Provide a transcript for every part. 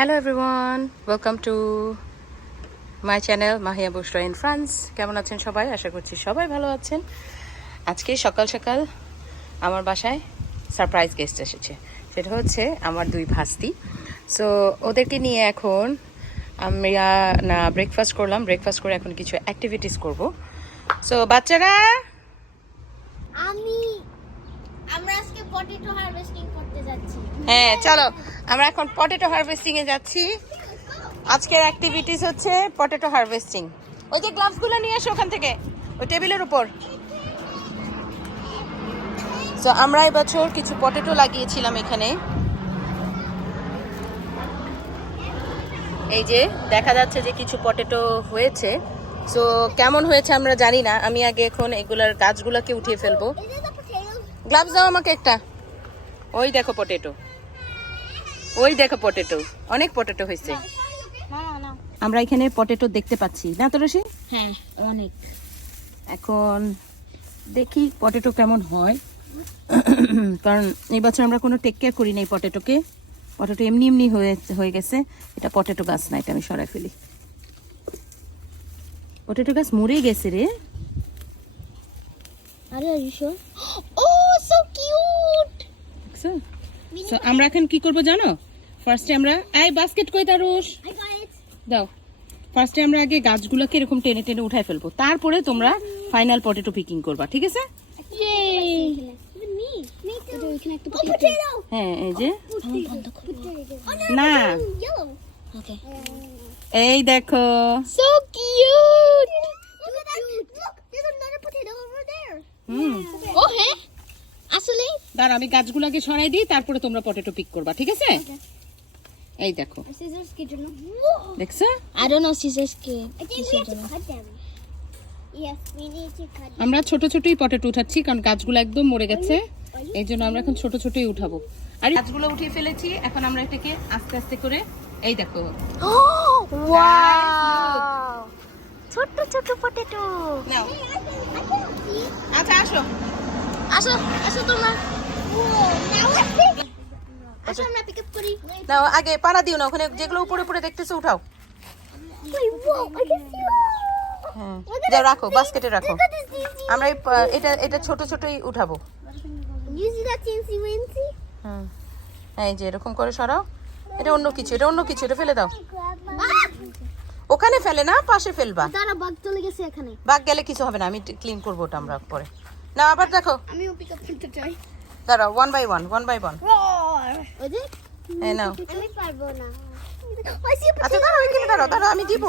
Hello everyone, welcome to my channel Mahiya Bushra in France. কেমন আছেন সবাই? আশা করছি সবাই ভালো আছেন। আজকে সকাল সকাল আমার বাসায় সারপ্রাইজ গেস্ট এসেছে। সেটা হচ্ছে আমার দুই ভাস্তি। সো ওদেরকে নিয়ে এখন আমরা ব্রেকফাস্ট করলাম। ব্রেকফাস্ট করে এখন কিছু অ্যাক্টিভিটিস করব। সো বাচ্চারা, আমরা আজকে পটেটো হারভেস্টিং করতে যাচ্ছি। হ্যাঁ চলো, আমরা এখন পটেটো হারভেস্টিংয়ে যাচ্ছি। আজকের অ্যাক্টিভিটিস হচ্ছে পটেটো হারভেস্টিং। ওই যে গ্লাভসগুলো নিয়ে এসো ওখান থেকে, ওই টেবিলের উপর। সো আমরা এবছর কিছু পটেটো লাগিয়েছিলাম এখানে। এই যে দেখা যাচ্ছে যে কিছু পটেটো হয়েছে। সো কেমন হয়েছে আমরা জানি না। আমি আগে এখন এগুলার গাছগুলোকে উঠিয়ে ফেলবো। গ্লাভস দাও আমাকে একটা। ওই দেখো পটেটো, ওই দেখো পটেটো, অনেক পটেটো হয়েছে। আমরা এখানে পটেটো দেখতে পাচ্ছি না তোরসি? হ্যাঁ, অনেক। এখন দেখি পটেটো কেমন হয়, কারণ এই বছর আমরা কোনো টেক কেয়ার করি নাই পটেটোকে। পটেটো এমনি এমনি হয়ে গেছে। এটা পটেটো গাছ না, এটা আমি সরাই ফেলি। পটেটো গাছ মরেই গেছে রে। আরে are you sure? Oh, so cute. দেখছো? সো আমরা এখন কি করব জানো? ফার্স্টে আমরা এই বাস্কেট কই তারুস আই গট ইট। দাও। ফার্স্টে আমরা আগে গাছগুলোকে এরকম টেনে টেনে উঠাই ফেলবো, তারপরে তোমরা ফাইনাল পটেটো পিকিং করবা, ঠিক আছে? ইয়ে। Even me two. এখানে একটা পটেটো। হ্যাঁ এই যে বন্ধ করো। না, ইয়েলো। ওকে। এই দেখো। So cute. Look at that. Look, there's another potato over there. Oh, হ্যাঁ? আসলে দাঁড়া, আমি গাছগুলোকে সরাই দিই, তারপরে তোমরা পটেটো পিক করবা, ঠিক আছে? এই দেখো, scissors কি জন্য? দেখছো? I don't know scissors কি। I think we have to cut them. Yes, we need to cut them. আমরা ছোট ছোটই পটেটো উঠাচ্ছি, কারণ গাছগুলো একদম মরে গেছে। এই জন্য আমরা এখন ছোট ছোটই উঠাবো। আর গাছগুলো উঠিয়ে ফেলেছি, এখন আমরা এটাকে আস্তে আস্তে করে, এই দেখো। Oh, wow. ছোট ছোট পটেটো। নাও, আচ্ছা আসো। আসো আসো তোমরা। আসো আমরা পিক আপ করি। নাও, আগে পাড়া দিও না, ওখানে যেগুলো উপরে উপরে দেখতেছো উঠাও। হ্যাঁ, যাও রাখো, বাস্কেটে রাখো। আমরা এটা ছোট ছোটই উঠাবো। You see that teensy weensy? হুম, এই যে এরকম করে সরাও। এটা অন্য কিছু, এটা অন্য কিছু, এটা ফেলে দাও। ওখানে ফেলে না, পাশে ফেলবা। দাঁড়া, বাগ চলে গেছে এখানে। বাগ গেলে কিছু হবে না, আমি ক্লিন করবো ওটা আমরা পরে। না আবার দেখো, আমিও পিক আপ করতে চাই। দাঁড়াও, ওয়ান বাই ওয়ান। ওই যে এই নাও। আমি পারবো না। আচ্ছা দাঁড়াও, এখানে দাঁড়াও, আমি দিব।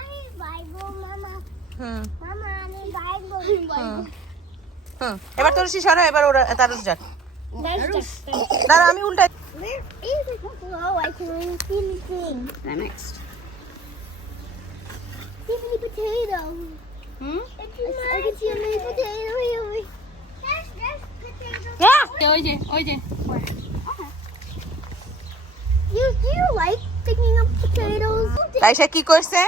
আমি পারবো মামা। হুম মামা আমি পারবো। হুম, এবার তোর সরা, এবার ওরা তারুস যাক। দাঁড়া, আমি উল্টাই। Oh, I can really see anything. Next. See many potatoes. Hmm, I can see a many potato here. There's potatoes. ওই যে Do you like picking up potatoes? তাইসা কি করছে?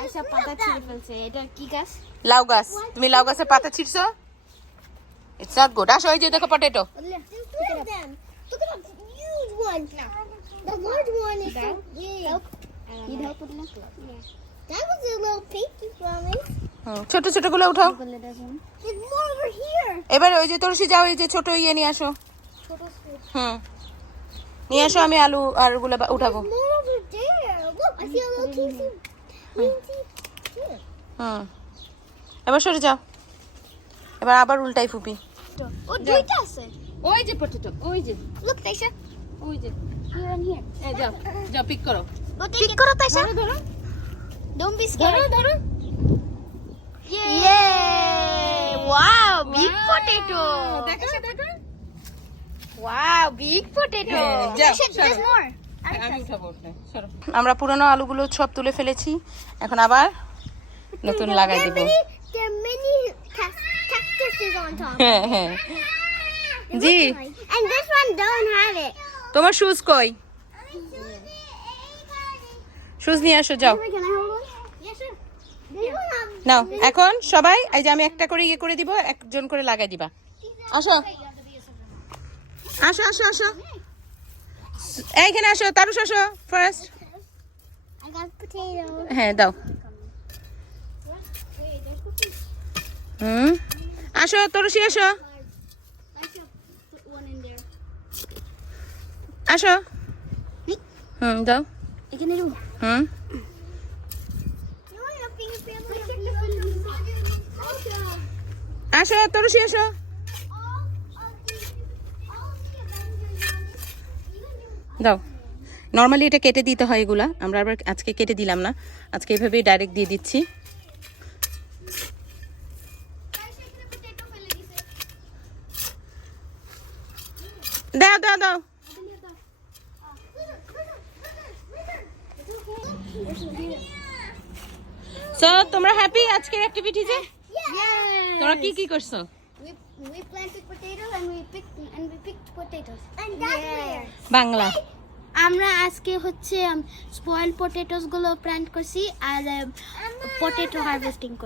আচ্ছা, পাতা ছিঁড়ে ফেলছে। এটা কি গাছ? লাউ গাছ। তুমি লাউ গাছের পাতা ছিঁড়ছো? It's not good. আসো, এই যে দেখো potato. Look at them. Look at that huge one. The large one is so big. Need help with this? Yeah. That was a little pinky from it. ছোট ছোট গুলো উঠাও। There's more over here. এবার ওই যে তোরসি যাও, এই যে ছোট ইয়ে নিয়ে আসো। হুম, নিয়ে আসো, আমি আলু আর গুলো উঠাবো। There's more over there. Look, I see a little teensy here. হুম, এবার সরে যাও। এবার আবার উল্টাই ফুপি। Oh, দুইটা আছে। ওই যে পটেটো, ওই যে, Look, Taisha. ওই যে। Here and here. এই যাও, যাও পিক করো। Pick করো, Taisha. ধরো, Don't be scared. ধরো। Yay! Wow, big Wow. potato. দেখো। Wow, big potato. Yeah, যাও, There's সরো। more. আমি উঠাবো ওটা, সরো। আমরা পুরনো আলুগুলো সব তুলে ফেলেছি, এখন আবার নতুন লাগাই দিব। There are many cactuses on top. হ্যাঁ হ্যাঁ জি। And this one don't have it. তোমার শুজ কই? শুজ নিয়ে আসো, যাও। Can I hold one? Yes, sir. They don't have. নাও, এখন সবাই এই যে আমি একটা করে ইয়ে করে দিব, একজন করে লাগাই দিবা। আসো আসো আসো আসো, এইখানে আসো, তারুষ আসো ফার্স্ট। I got potatoes. হ্যাঁ দাও। আসো তরুষি আসো, I should put one in there. আসো। দাও। এখানে দেবো? হুম আসো তরুষি আসো। দাও। নর্মালি এটা কেটে দিতে হয় এগুলা, আমরা আবার আজকে কেটে দিলাম না, আজকে এইভাবেই ডাইরেক্ট দিয়ে দিচ্ছি। দাও দাও দাও। সো তোমরা হ্যাপি আজকের অ্যাক্টিভিটিতে? তোমরা কি কি করছো? We planted potatoes and we picked potatoes. And that's where. Bangla. আমরা আজকে হচ্ছে স্পয়েল পটেটোস গুলো প্ল্যান্ট করছি আর পটেটো হারভেস্টিং করছি।